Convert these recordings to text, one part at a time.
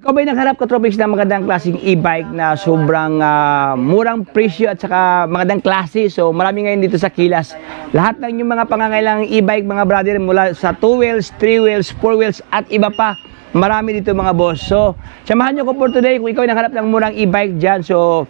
Ikaw ba'y nagharap ka, Tropics, na magandang klaseng e-bike na sobrang murang presyo at saka magandang klase? So marami ngayon dito sa Kilas. Lahat ng yung mga pangangailangang e-bike, mga brother, mula sa 2 wheels, 3 wheels, 4 wheels at iba pa. Marami dito mga boss. So, samahan nyo ko for today kung ikaw ay nagharap ng murang e-bike dyan. So,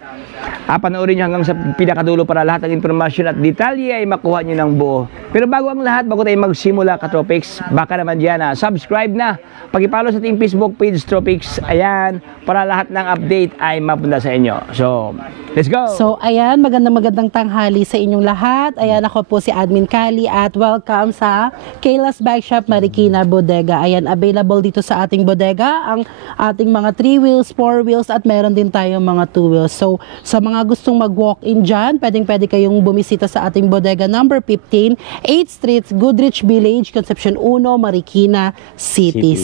panoorin nyo hanggang sa pinakadulo para lahat ng informasyon at detalye ay makuha nyo ng buo. Pero bago ang lahat, bago tayo magsimula ka, Tropics, baka naman dyan subscribe na. Pag-follow sa ating Facebook page, Tropics, ayan, para lahat ng update ay mapunta sa inyo. So, let's go! So, ayan, magandang tanghali sa inyong lahat. Ayan, ako po si Admin Kali at welcome sa Kilas Bike Shop Marikina Bodega. Ayan, available dito sa ating bodega ang ating mga 3 wheels, 4 wheels at meron din tayong mga 2 wheels. So, sa mga gustong mag-walk-in dyan, pwede kayong bumisita sa ating bodega number 15, 8th Street, Goodrich Village, Concepcion 1, Marikina City.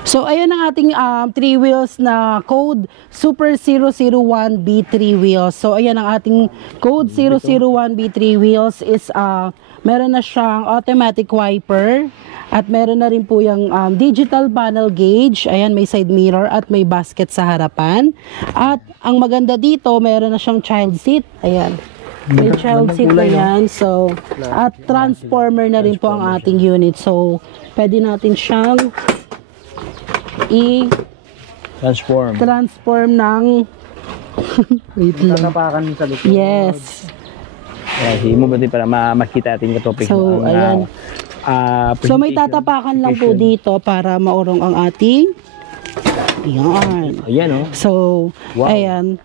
So, ayan ang ating 3 wheels na code Super 001 B3 wheels. So, ayan ang ating code 001 B3 wheels is meron na siyang automatic wiper at meron na rin po yung digital panel gauge. Ayan, may side mirror at may basket sa harapan. At ang maganda dito, meron na siyang child seat. Ayan. May child seat na yan. So, at transformer na rin po ang ating unit. So, pwede natin siyang transform ng wait lang. Tatapakan sa likod. Yes. Sige mo ba din para makita natin yung topic. So, ayan. So, may tatapakan lang po dito para maurong ang ating ayan. Ayan, oh. So, wow. Ayan.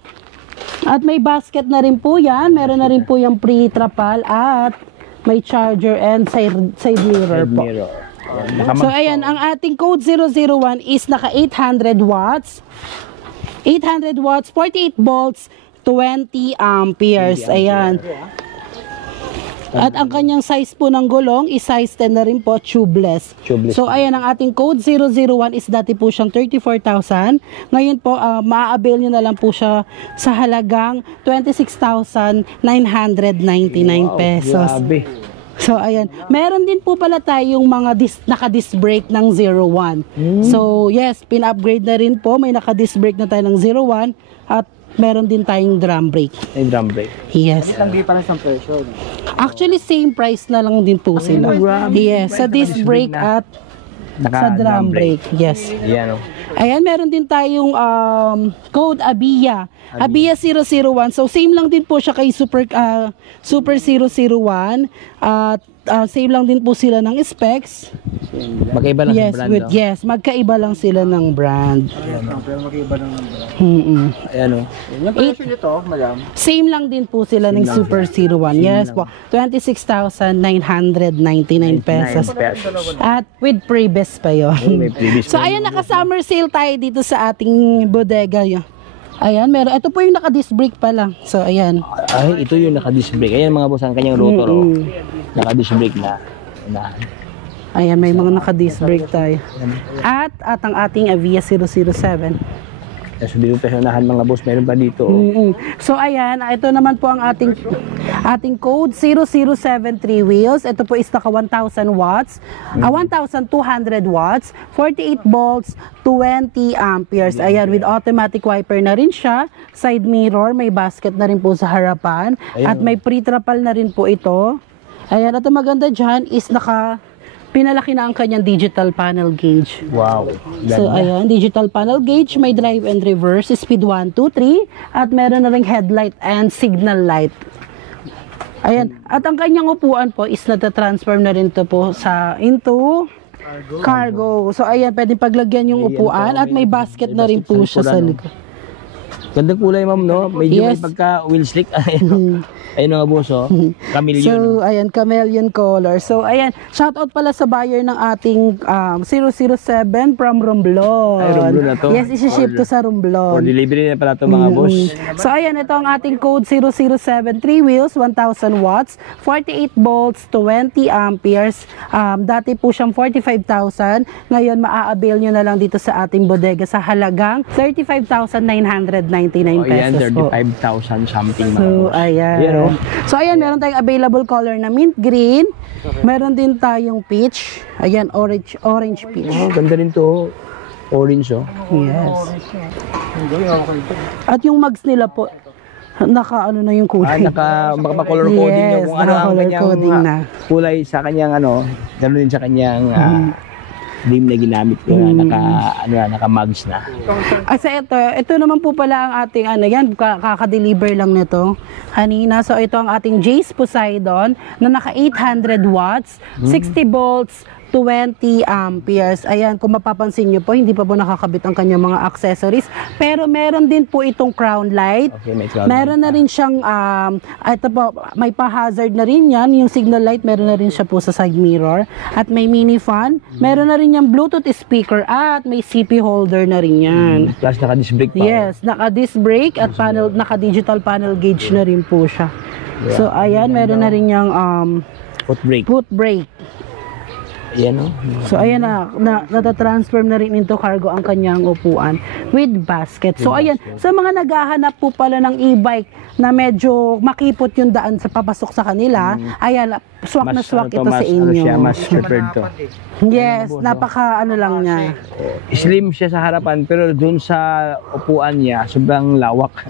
At may basket na rin po yan. Meron na rin po yung pre-trapal at may charger and side mirror po. So, ayan, ang ating code 001 is naka 800 watts. 800 watts, 48 volts, 20 amperes. Ayan. At ang kanyang size po ng gulong is size 10 na rin po, tubeless. So, ayan, ang ating code 001 is dati po siyang 34,000. Ngayon po, maa-avail nyo na lang po siya sa halagang 26,999 pesos. Grabe. So, ayan. Meron din po pala tayong mga naka-disc brake ng 01. So, yes, pin-upgrade na rin po. May naka-disc brake na tayo ng 01 at meron din tayong drum brake. May drum brake. Yes. Hindi pa rin sa presyo. Actually, same price na lang din po sila. Yes, sa disc brake at sa drum brake. Yes. Ayan, oh. Ayan, meron din tayong code ABIA. ABIA 001. So, same lang din po siya kay Super 001. At same lang din po sila ng specs. Magkaiba lang Yes, ng brand, no? yes, magkaiba lang sila ng brand. Pero mag-iba lang ng brand. Ayan, oh. Yung presyo nito, madam? Same lang din po sila ng Super 01. Yes po, 26,999 pesos. At with pre-best pa yun. May previous So, ayan, naka-summer sale tayo dito sa ating bodega. Ayan, meron. Ito po yung naka-disc brake pa lang. So, ayan. Ay, ito yung naka-disc brake. Ayan mga boss, ang kanyang rotor, oh. Naka-disc brake na. Ayan, may mga naka-disc brake tayo. At ang ating Avia 007. So, dito tayo unahan mga boss, meron pa dito, oh. So, ayan, ito naman po ang ating code 0073 wheels. Ito po is naka 1,000 watts, 1,200 watts, 48 volts, 20 amperes. Ayan, with automatic wiper na rin siya, side mirror, may basket na rin po sa harapan, at may pre-trapal na rin po ito. Ayan, at ang maganda dyan is pinalaki na ang kanyang digital panel gauge. Wow. So, ayan, digital panel gauge, may drive and reverse, speed 1, 2, 3, at meron na ring headlight and signal light. Ayan, at ang kanyang upuan po is natatransform na rin to po into cargo. So, ayan, pwedeng paglagyan yung upuan at may basket na rin po siya sa likod. Gandang kulay, ma'am, no? Medyo Yes. may pagka wheel slick. Ayun mga boss, oh. Chameleon. So, ayan, chameleon color. So, ayan, shoutout pala sa buyer ng ating 007 from Romblon. Ay, Romblon na to. Yes, isi-ship to sa For Romblon. delivery na pala ito mga boss. So, ayan, ito ang ating code 007, 3 wheels, 1,000 watts, 48 volts, 20 amperes. Dati po siyang 45,000. Ngayon, maa-avail nyo na lang dito sa ating bodega sa halagang 35,999 Ayan, pesos po. 35,000 something mga So, boss. ayan. Yan, oh. So, ayan, meron tayong available color na mint green. Meron din tayong peach. Ayan, orange peach. Oh, ganda rin to. Orange, oh. Yes. Ang galing ako kayo. At yung mugs nila po, naka-ano na yung kulay. Naka-color coding Yes, yung kung ano ang naka-color kanyang coding na. kulay sa kanyang ganoon din sa kanyang dim na ginamit ko na naka-mugs na. Ay, sa ito naman po pala ang ating yan, kaka-deliver lang nito kanina. So ito ang ating Jace Poseidon na naka 800 watts, 60 volts, 20 amperes. Ayan, kung mapapansin nyo po, hindi pa po nakakabit ang kanyang mga accessories. Pero meron din po itong crown light. Okay, may cloud Meron na rin siyang, ito po, may pa-hazard na rin yan. Yung signal light, meron na rin siya po sa side mirror. At may mini fan. Meron na rin yung Bluetooth speaker at may CP holder na rin yan. Plus naka-disc brake pa. Yes, naka-disc brake at naka-digital panel gauge na rin po siya. So, ayan, meron na rin yung Foot brake. foot brake. Ayan, oh. So ayan natatransfer na rin into cargo ang kanyang upuan with basket. So ayan, sa mga naghahanap po pala ng e-bike na medyo makipot yung daan sa papasok sa kanila, ayan, swak na swak ito sa inyo. Mas prepared to. Yes, napaka lang niya. Slim siya sa harapan pero dun sa upuan niya, sobrang lawak.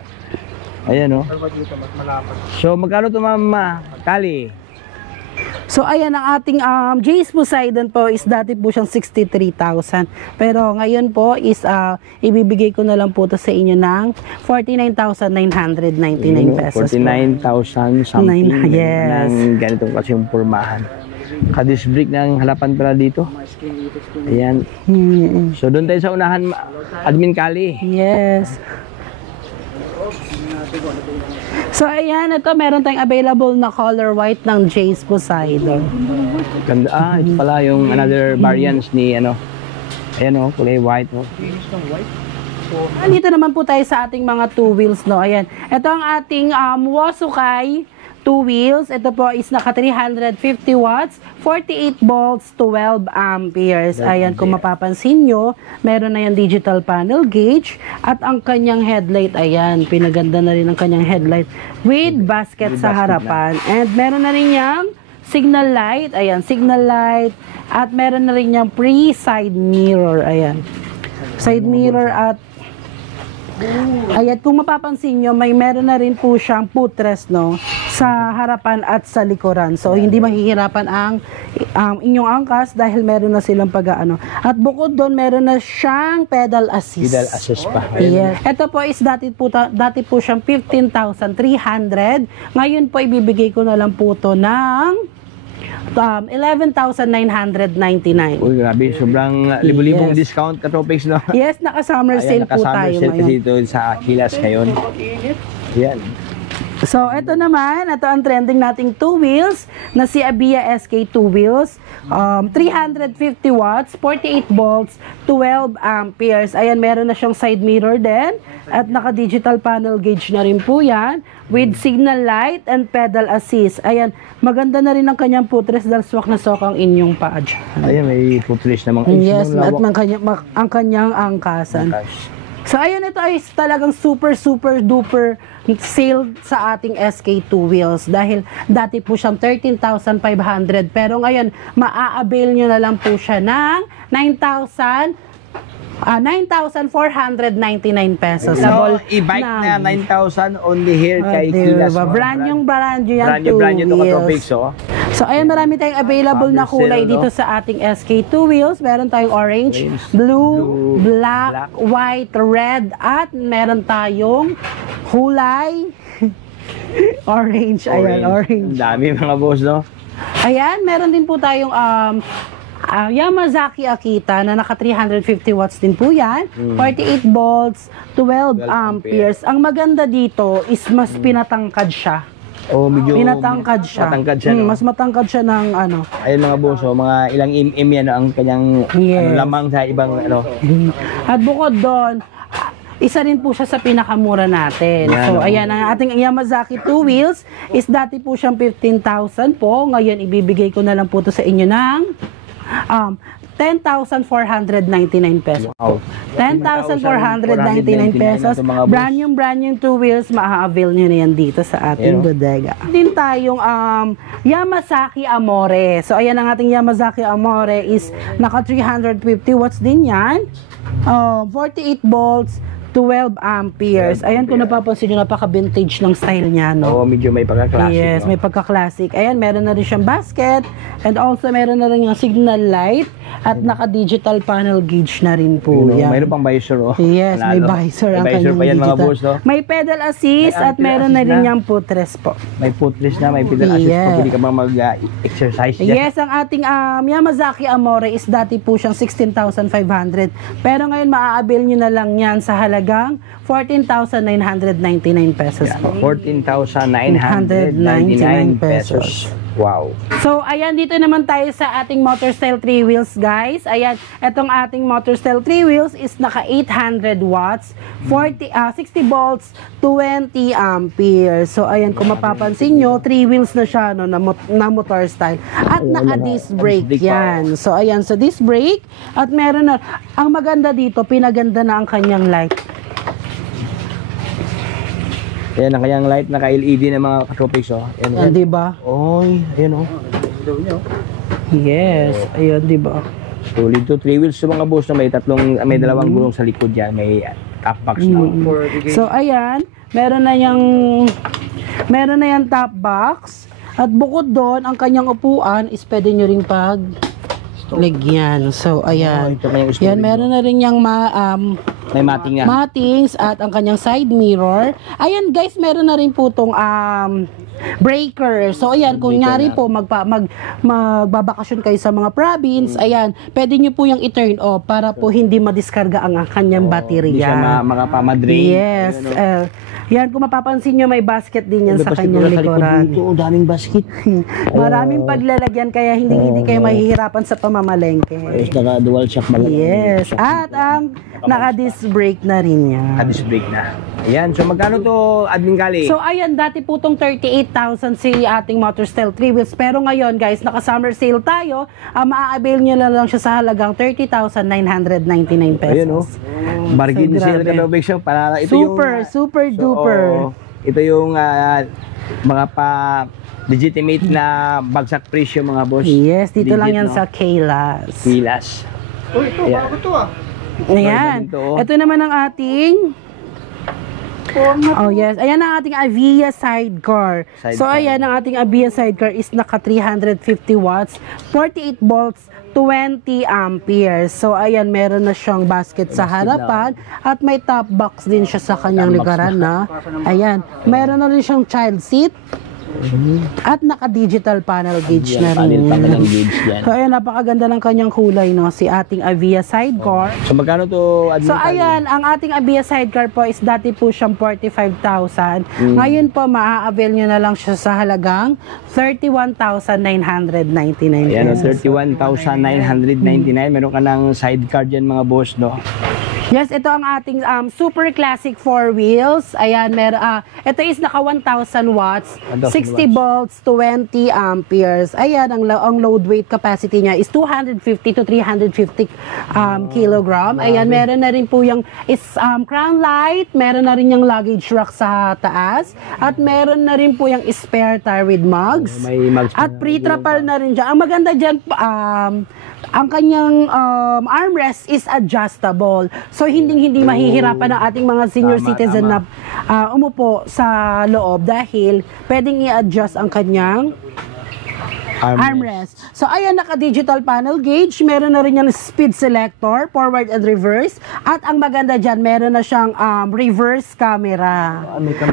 Ayan, oh. So magkano to, Ma'am Kali? So ayan ang ating Jace Poseidon po is dati po siyang 63,000. Pero ngayon po is ibibigay ko na lang po to sa inyo ng 49,999 pesos. 49,000 something. Yes. Ng ganitong kasi yung pormahan. Ka-disc brake ng halapan pala dito. Ayan. So doon tayo sa unahan, Admin Kali. Yes. So ayan, ito meron tayong available na color white ng Jace Poseidon. Ganda. Ito pala yung another variants ni ayan, oh, kulay white, oh. Dito naman po tayo sa ating mga two wheels, no. Ayan. Ito ang ating Wosukai two wheels. Ito po is naka 350 watts, 48 volts, 12 amperes. Ayan, kung mapapansin nyo, meron na yung digital panel gauge at ang kanyang headlight, ayan, pinaganda na rin ang kanyang headlight with basket sa harapan. And meron na rin yung signal light, ayan, signal light, at meron na rin yung pre-side mirror, ayan. Side mirror at ayan, kung mapapansin nyo, meron na rin po siyang footrest, no, sa harapan at sa likuran. So, hindi mahihirapan ang inyong angkas dahil meron na silang pag-ano. At bukod doon, meron na siyang pedal assist. Pedal assist pa. Yes. Ito po is dati po siyang 15,300. Ngayon po, ibibigay ko na lang po ito ng 11,999. Uy, grabe. Sobrang libo-libong discount ka topics, no? Yes, naka-summer sale po tayo sale kasi ngayon. dito sa Kilas ngayon. Yan. So, ito naman, ito ang trending nating two wheels na si Abia SK two wheels. 350 watts, 48 volts, 12 amperes. Ayan, meron na siyang side mirror din. At naka-digital panel gauge na rin po yan. With signal light and pedal assist. Ayan, maganda na rin ang kanyang footrest dahil swak na swak ang inyong paa dyan. Ayan, may footrest namang. Yes, at ang kanyang angkasan. So ayun, ito ay talagang super duper sale sa ating SK two wheels dahil dati po siyang 13,500 pero ngayon maa-avail nyo na lang po siya ng 9,499 pesos. So, e-bike na 9,000 only here kay Kilas. Brand yung yan, brand new two to wheels. topics, oh. So, ayan, marami tayong available na kulay dito sa ating SK two wheels. Meron tayong orange, blue, black, white, red, at meron tayong kulay orange. Ayan, orange. Ang dami mga boss, no? Ayan, meron din po tayong Yamazaki Akita na naka 350 watts din po yan. 48 volts, 12 amperes. Ang maganda dito is mas pinatangkad siya. Oh, medyo Pinatangkad siya. Matangkad siya, no? Mas matangkad siya ng ano. Ayun mga boss, oh, mga ilang mm yan ang kanyang Yes. lamang sa ibang At bukod doon, isa rin po siya sa pinakamura natin. Yan, So, ayan, ang ating Yamazaki two wheels is dati po siyang 15,000 po. Ngayon, ibibigay ko na lang po ito sa inyo ng 10,499 pesos. Wow. 10,499 pesos. Brand new two wheels, maa-avail nyo na yan dito sa ating bodega. Din tayong Yamazaki Amore. So, ayan ang ating Yamazaki Amore is naka 350 watts din yan. 48 volts, 12 amperes. Ayan, kung napapansin nyo, napaka-vintage ng style niya, no? Oo, medyo may pagka-classic. Yes, no? may pagka-classic. Ayan, meron na rin siyang basket, and also meron na rin yung signal light, at naka-digital panel gauge na rin po. Yun, no? Yan. Mayroon pang visor, oh. Yes, may Panalo. visor May ang visor kanyang pa yan, mga digital. boss, no? May pedal assist, May at meron na assist rin na. yung footrest po. May footrest na, may pedal assist Yeah. pa. Pwede ka bang mag-exercise dyan? Yes, ang ating Yamazaki Amore is dati po siyang 16,500. Pero ngayon, maa-avail nyo na lang yan sa halagang 14,999 pesos po. 14,999 pesos. Wow. So, ayan, dito naman tayo sa ating Motorstyle 3 wheels, guys. Ayan, etong ating Motorstyle 3 wheels is naka 800 watts, 60 volts, 20 amperes. So, ayan, kung mapapansin nyo, 3 wheels na siya, no, na motor style. At naka-disc brake yan. So, ayan, so disc brake. At meron na, ang maganda dito, pinaganda na ang kanyang light. Ayan, ang kanyang light, naka-LED na mga katropix, oh. Yan, di ba? Oy, ayan, oh. Yes, ayan, di ba? Solid to 3 wheels, so mga boss, na may dalawang gulong sa likod dyan, may top box na. So, ayan, meron na yung top box. At bukod doon, ang kanyang upuan is pwede nyo ring lagyan. So, ayan. ito pa yung storage, Yan, meron na rin yung may mating nga. matings at ang kanyang side mirror. Ayan, guys, meron na rin po tong breaker. So, ayan, kung nyari po magbabakasyon kayo sa mga province, ayan, pwede nyo po yung i-turn off para po hindi madiskarga ang kanyang Hindi siya baterya. makapamadring. Yes. Yan, kung mapapansin nyo, may basket din yan May sa basket kanyang pala sa likod likuran. dito, oh, daming basket. Maraming paglalagyan, kaya hindi kayo mahihirapan sa pamamalengke. Yes, naka-dual shock maganda. Yes. At ang naka-disc brake na rin yan. Disc brake na. Ayan, so magkano to, Admin Kali? So, ayan, dati po itong 38,000 si ating Motorstyle 3 wheels. Pero ngayon, guys, naka-summer sale tayo. Maa-avail nyo na lang siya sa halagang 30,999 pesos. Ayun, oh. Bargain So, sale grabe. ka daw, siya. Para ito Super duper. Ito yung mga legitimate na bagsak presyo, mga boss. Yes, dito lang Legit, yan no? sa Kaylas. Pilas. Uy, ito, Ayan. bago to ah. Ayan. Ito, oh. Ito naman ang ating... Oh yes, ayan ang ating Avia sidecar. So Sidecar. ayan ang ating Avia sidecar is naka 350 watts, 48 volts, 20 amperes. So ayan, meron na siyang basket sa harapan at may top box din siya sa kanyang Top box likaran na. Ayan, meron na rin siyang child seat. At naka-digital panel gauge na rin. Panel gauge yan. So ayan, napakaganda ng kanyang kulay, no, si ating Avia sidecar. So magkano to, Admin So Kali? ayan, ang ating Avia sidecar po is dati po siyang 45,000. Ngayon po, maa-avail nyo na lang siya sa halagang 31,999 Ayan, pesos. 31,999. Meron ka ng sidecar dyan, mga boss, no? Yes, ito ang ating super classic 4 wheels. Ayan, ito is naka 1,000 watts, 1,000 60 volts, 20 amperes. Ayan, ang load weight capacity niya is 250 to 350 kilogram. Ayan, meron na rin po yung crown light, meron na rin yung luggage rack sa taas, at meron na rin po yung spare tire with mugs. May mugs pa At na. pre-trapal na rin dyan. Ang maganda dyan, ang kanyang armrest is adjustable. So, hindi mahihirapan ang ating mga senior Tama, citizen na umupo sa loob dahil pwedeng i-adjust ang kanyang armrest. So, ayan, naka-digital panel gauge. Meron na rin yung speed selector, forward and reverse. At ang maganda dyan, meron na siyang reverse camera.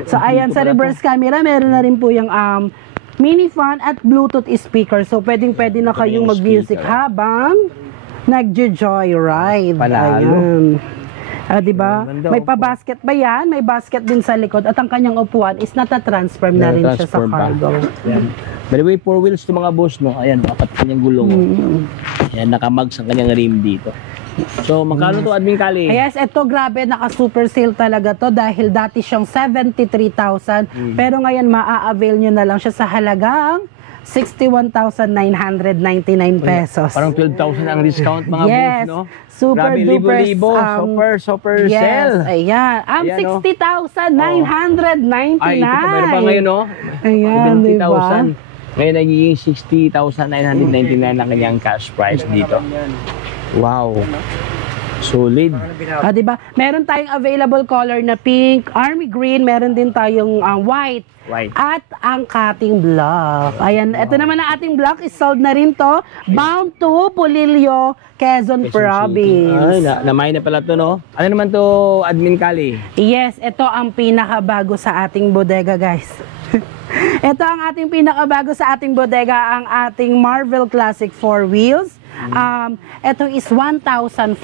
So, ayan, sa reverse camera, meron na rin po yung mini fan at Bluetooth speaker. So, pwede na kayong mag-music habang nagjo-joyride. Panalo. Ayan. Diba? Ganda, May opo. pa-basket ba yan? May basket din sa likod. At ang kanyang upuan is nata-transform na rin siya sa Transform pa. cargo. Yan. By the way, 4 wheels to, mga boss, no? Ayan, apat kanyang gulong. Ayan, nakamags ang kanyang rim dito. So, magkano to, Admin Kali? Yes, eto grabe, naka-super sale talaga to dahil dati siyang 73,000 pero ngayon maa-avail nyo na lang siya sa halagang 61,999 pesos. Parang 12,000 ang discount, mga Yes, boss, no? super Grabe, duper, libo-libo, super yes, sale. ayan. Ayan, no? 60,999. Ay, ito pa, meron pa ngayon, no? Ayan, diba? 70,000. Ngayon, nagiging 60,999 ang kanyang cash price dito. Wow. Solid. Diba? Meron tayong available color na pink, army green, meron din tayong white. White. At ang cutting block. Ayan, ito naman ang ating block is sold na rin to. Bound to Pulilio, Quezon Province. Ay, namay na pala to, no? Ano naman to, Admin Kali? Yes, ito ang pinakabago sa ating bodega, guys. Ito ang ating pinakabago sa ating bodega, ang ating Marvel Classic 4 wheels. Ito is 1,500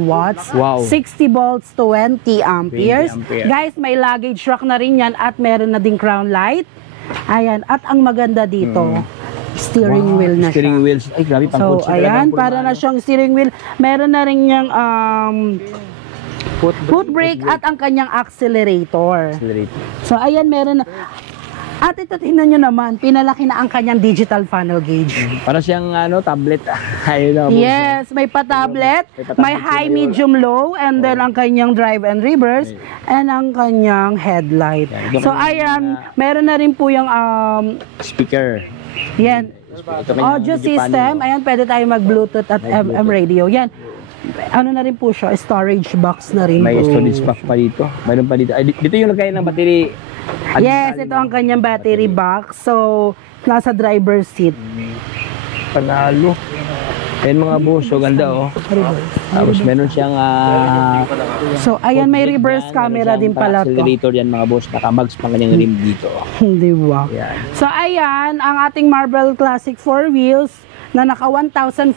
watts, Wow. 60 volts, 20 amperes. 20 ampere. Guys, may luggage rack na rin yan at meron na ding crown light. Ayan, at ang maganda dito, steering wheel na Steering siya. wheels. Ay, grabe, pang So, kotse ayan, talaga, para na siyang steering wheel. Meron na rin niyang foot brake at ang kanyang accelerator. Accelerator. So, ayan, meron na. At ito, tingnan nyo naman, pinalaki na ang kanyang digital funnel gauge. Para siyang tablet. Ayun na. Yes, may pa-tablet, may high, medium, low, and then ang kanyang drive and reverse, and ang kanyang headlight. So, ayan, meron na rin po yung, Speaker. yan, Ito audio system. Ayan, pwede tayo mag-Bluetooth at FM radio. Yan, ano na rin po siya, storage box na rin May po. storage pack pa dito. Mayroon pa dito. Ay, dito yung lagay ng battery. Yes, ito ang kanyang battery box. So, nasa driver's seat. Panalo. Ayan mga boss, so ganda oh. Tapos meron siyang So, ayan, may reverse camera din pala to. accelerator yan mga boss. Nakamags pang kanyang rim dito. Di ba? Yan. So, ayan, ang ating Marvel Classic 4 wheels na naka 1,500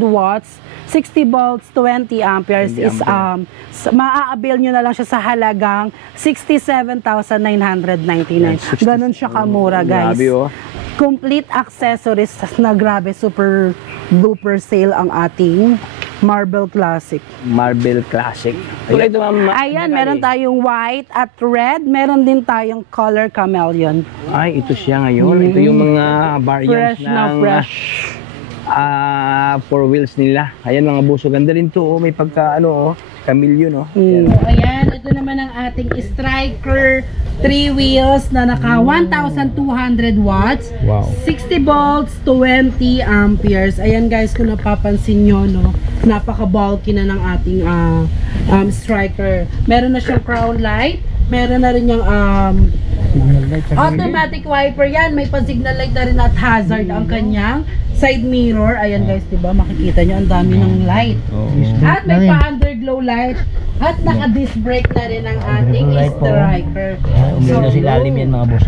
watts, 60 volts, 20 amperes is maa-avail nyo na lang siya sa halagang 67,999. Ganon siya kamura, guys. Grabe oh. Complete accessories na grabe, super duper sale ang ating Marvel Classic. Marble Classic. Wala ito ma'am. Ayan, meron tayong white at red. Meron din tayong color chameleon. Ay, ito siya ngayon. Ito yung mga variants Fresh na ng fresh. four wheels nila. Ayan mga boss, so ganda rin to oh. May pagka chameleon oh. So, ayan, ito naman ang ating Striker 3 wheels na naka 1,200 watts, Wow. 60 volts, 20 amperes. Ayan guys, kung napapansin nyo, no, napaka-bulky na ng ating Striker. Meron na siyang crown light, meron na rin yung automatic wiper yan. May pa-signal light na rin at hazard ang kanyang side mirror. Ayan guys, diba? Makikita nyo, ang dami ng light. At may pa-underglow light. At naka-disc brake na rin ang ating Striker. Umino si lalim yan mga boss.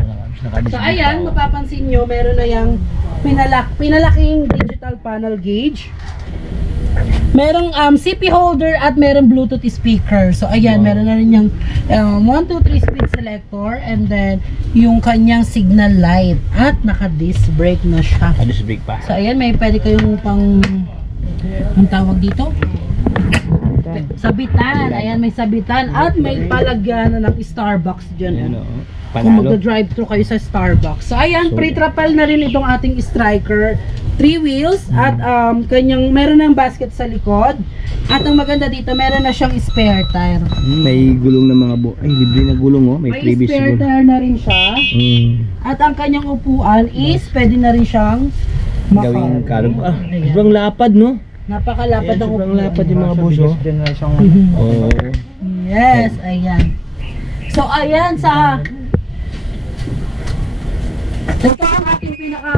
So ayan, mapapansin nyo, meron na yung pinalaking digital panel gauge. Merong CP holder at merong Bluetooth speaker. So ayan, meron na rin yung 1, 2, 3 speed selector and then yung kanyang signal light at naka-disc brake na siya. Disc brake pa. So ayan, may pwede kayong pang ang tawag dito? Sabitan. Ayan, may sabitan at may palagyan ng Starbucks dyan. Ayan oh. Kung Panalo. magda-drive-thru kayo sa Starbucks. So ayan, pre-trapal na rin itong ating Striker 3 wheels at kanyang meron ng basket sa likod. At ang maganda dito, meron na siyang spare tire. May gulong na mga boss. Ay, libre na gulong oh. May May previous spare gulong. tire na rin siya. At ang kanyang upuan is pwede na rin siyang Gawing karong. Sobrang lapad no? napakalapad ng Sobrang upuan. lapad yung mga boss oh. Generation. Oo. Yes, ayan. So ayan sa ito ang ating pinaka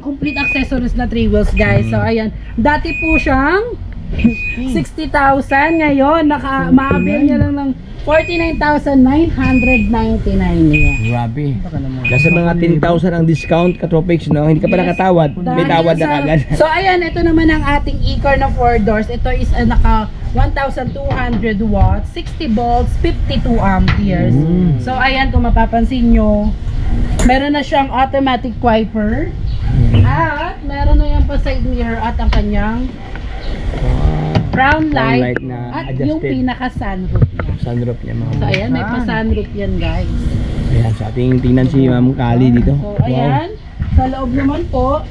complete accessories na 3 wheels guys. So ayan, dati po siyang 60,000, ngayon ma-avail niya lang ng 49,999 niya. Grabe. Nasa mga 10,000 ang discount ka-tropics no? Hindi ka pa nakatawad. May tawad na kagad. So ayan, ito naman ang ating e-car na 4 doors. Ito is naka 1,200 watts, 60 volts, 52 amperes. So ayan, kung mapapansin nyo, meron na siyang automatic wiper. At meron na yung pa side mirror at ang kanyang crown light na at yung adjusted. pinaka sunroof niya. Sunroof niya mga So ayan, may pa sunroof yan guys. Ayan, sa ating tingnan si Ma'am Kali dito. So ayan, sa loob naman po,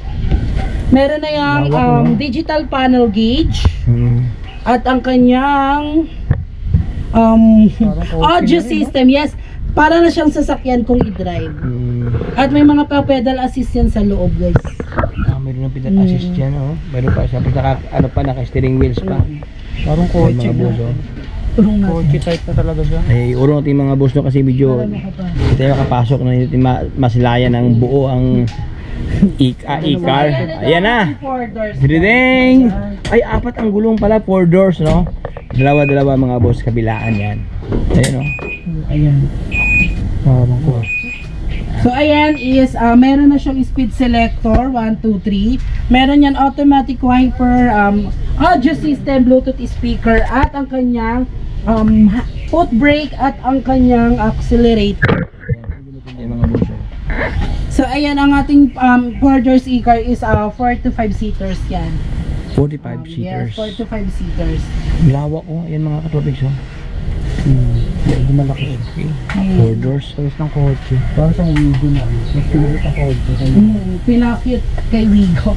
meron na yung digital panel gauge at ang kanyang audio system. Yes, para na siyang sasakyan kung i-drive. At may mga pa-pedal assist yan sa loob guys. Mayroon ng pedal assist dyan oh. Mayroon pa siya. Naka, naka-steering wheels pa. Parang Ayan, kotse mga boss, oh. Turong natin. Kotse type na talaga siya. Ay, urong natin mga boss, no, kasi medyo Marami ka pa. hindi tayo makapasok na hindi masilayan ng buo ang e-car. Ayan na. 4 doors. Ding! Ay, 4 ang gulong pala, 4 doors, no? Dalawa-dalawa mga boss, kabilaan yan. Ayan, no? Ayan. Parang kotse. So ayan is meron na siyang speed selector 1, 2, 3. Meron yan automatic wiper, audio system, Bluetooth speaker at ang kanyang foot brake at ang kanyang accelerator. Ayan mga boss, oh. So ayan ang ating 4 doors e-car is 4 to 5 seaters yan. 45 seaters. Yes, 4 to 5 seaters. Lawak, oh. Ayan mga katropics, oh. Hindi malaki. Okay. 4 doors. Size ng kotse. Parang sa Wigo na. Mas pinulit ang kotse. Pinakit kay Wigo.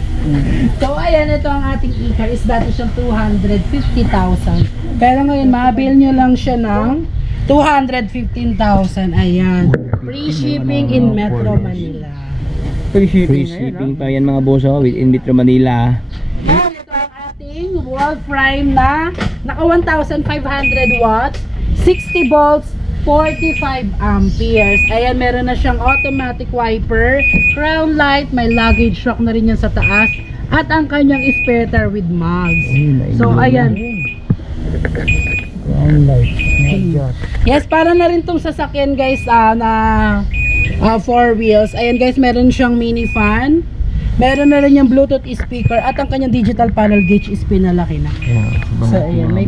So ayan, ito ang ating e-car is dati siyang 250,000. Pero ngayon ma-avail nyo lang siya ng 215,000. Ayan. Free shipping in Metro Manila. Free shipping Free na yun, shipping pa yan mga boss, oh. Within Metro Manila. Ayan, ito ang ating wall frame na naka 1,500 watts, 60 volts, 45 amperes. Ayan, meron na siyang automatic wiper, crown light, may luggage rack na rin yan sa taas, at ang kanyang spare tire with mugs. So, ayan. Crown light. Adjust. Yes, para na rin tong sasakyan guys na 4 wheels. Ayan guys, meron siyang mini fan. Meron na rin yung Bluetooth speaker at ang kanyang digital panel gauge is pinalaki na. So ayan, may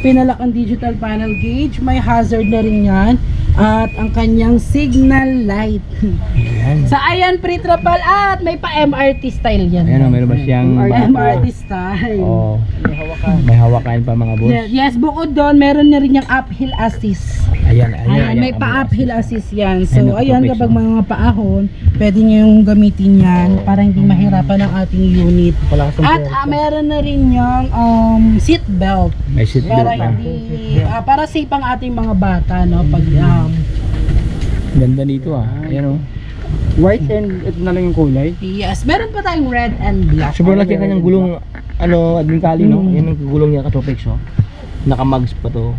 pinalakang digital panel gauge, may hazard na rin yan at ang kanyang signal light. So ayan, pre-trapal at may pa MRT style yan. Ayan, oh, meron ba siyang MRT style. oh, may hawakan pa mga boss. Yes, bukod doon, meron na rin yung uphill assist. Ayan, Ayan, may pa-uphill assist yan. Ayan, So, ayan, nakatupik, kapag so. mga paahon, pwede nyo yung gamitin yan para hindi mahirapan ang ating unit. Palakas ng At pwersa. meron na rin yung seat belt. May seat belt Para na. hindi, para safe ang ating mga bata, no? Pag, Ganda dito, ah. Ayan, oh. White and ito na lang yung kulay. yes, meron pa tayong red and black. Sobrang laki ang kanyang gulong, ano, Admin Kali, no? Yan ang gulong niya, katropics, oh. Naka-mugs pa to.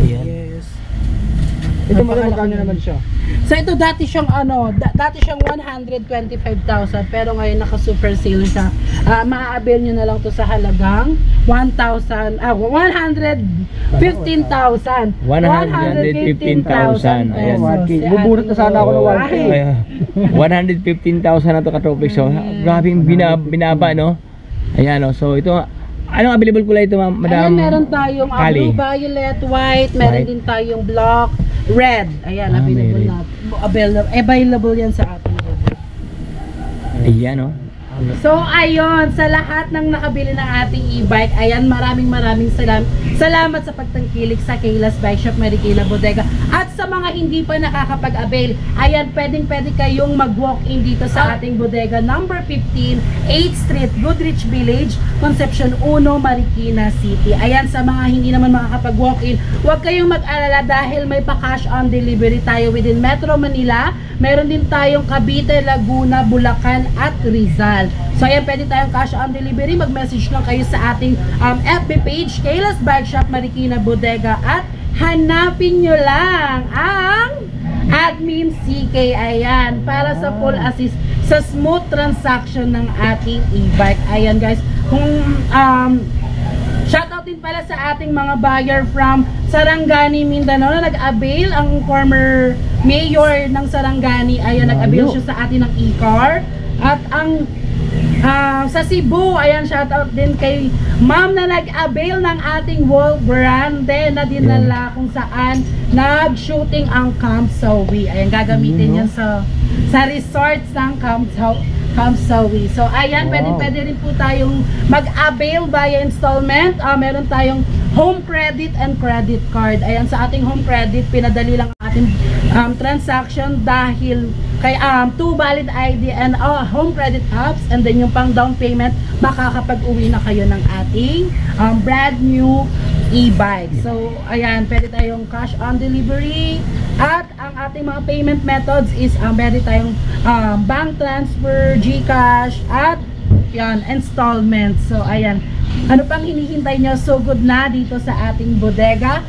Ayan. Yes. Ito magkano naman siya. So ito dati siyang dati siyang 125,000 pero ngayon naka super sale siya. Maa-avail niyo na lang to sa halagang 115,000. 115,000. Ayan. pesos. Bubunot na sana ako ng 1K. Ay, 115,000 na to katropics, oh. Grabing binaba, no? Ayan, oh. So ito, anong available kulay ito, Madam? Ayan, meron tayong Kali? blue, violet, white, meron White. din tayong black, red. Ayan, may available yan sa ating. Ayan, oh. So ayun, sa lahat ng nakabili ng ating e-bike, ayan, maraming salamat sa pagtangkilik sa Kayla's Bike Shop Marikina Bodega. At sa mga hindi pa nakakapag-avail, ayan, pwede kayong mag-walk-in dito sa ating bodega number 15, 8th Street, Goodrich Village, Concepcion 1, Marikina City. Ayan, sa mga hindi naman makakapag-walk-in, huwag kayong mag-alala dahil may pa-cash on delivery tayo within Metro Manila. Meron din tayong Cavite, Laguna, Bulacan at Rizal. So ayan, pwede tayong cash on delivery. Mag-message lang kayo sa ating FB page, Kayla's Bike Shop Marikina Bodega, at hanapin nyo lang ang Admin CK, ayan, para sa full assist sa smooth transaction ng ating e-bike. Ayan guys, kung shoutout din pala sa ating mga buyer from Sarangani, Mindanao na nag-avail. Ang former mayor ng Sarangani, ayan, nag-avail siya sa atin ng e-car. At ang sa Cebu, ayan, shoutout din kay ma'am na nag-avail ng ating wall brande na dinala kung saan nag-shooting ang Camp Sawi. Ayan, gagamitin yan sa resorts ng Camp Sawi. So ayan, pwede rin po tayong mag-avail via installment. Meron tayong home credit and credit card. Ayan, sa ating home credit, pinadali lang ang ating transaction dahil kay 2 valid ID and home credit apps, and then yung pang down payment, makakapag-uwi na kayo ng ating brand new e-bike. So ayan, pwede tayong cash on delivery, at ang ating mga payment methods is pwede tayong bank transfer, GCash, at yan, installment. So ayan, Ano pang hinihintay nyo? So good na dito sa ating bodega.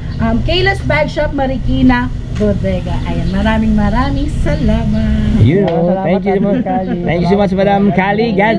Kayla's Bag Shop, Marikina Bodega. Ayan, maraming salamat. Thank you so much. Thank you so much, Madam Kali. God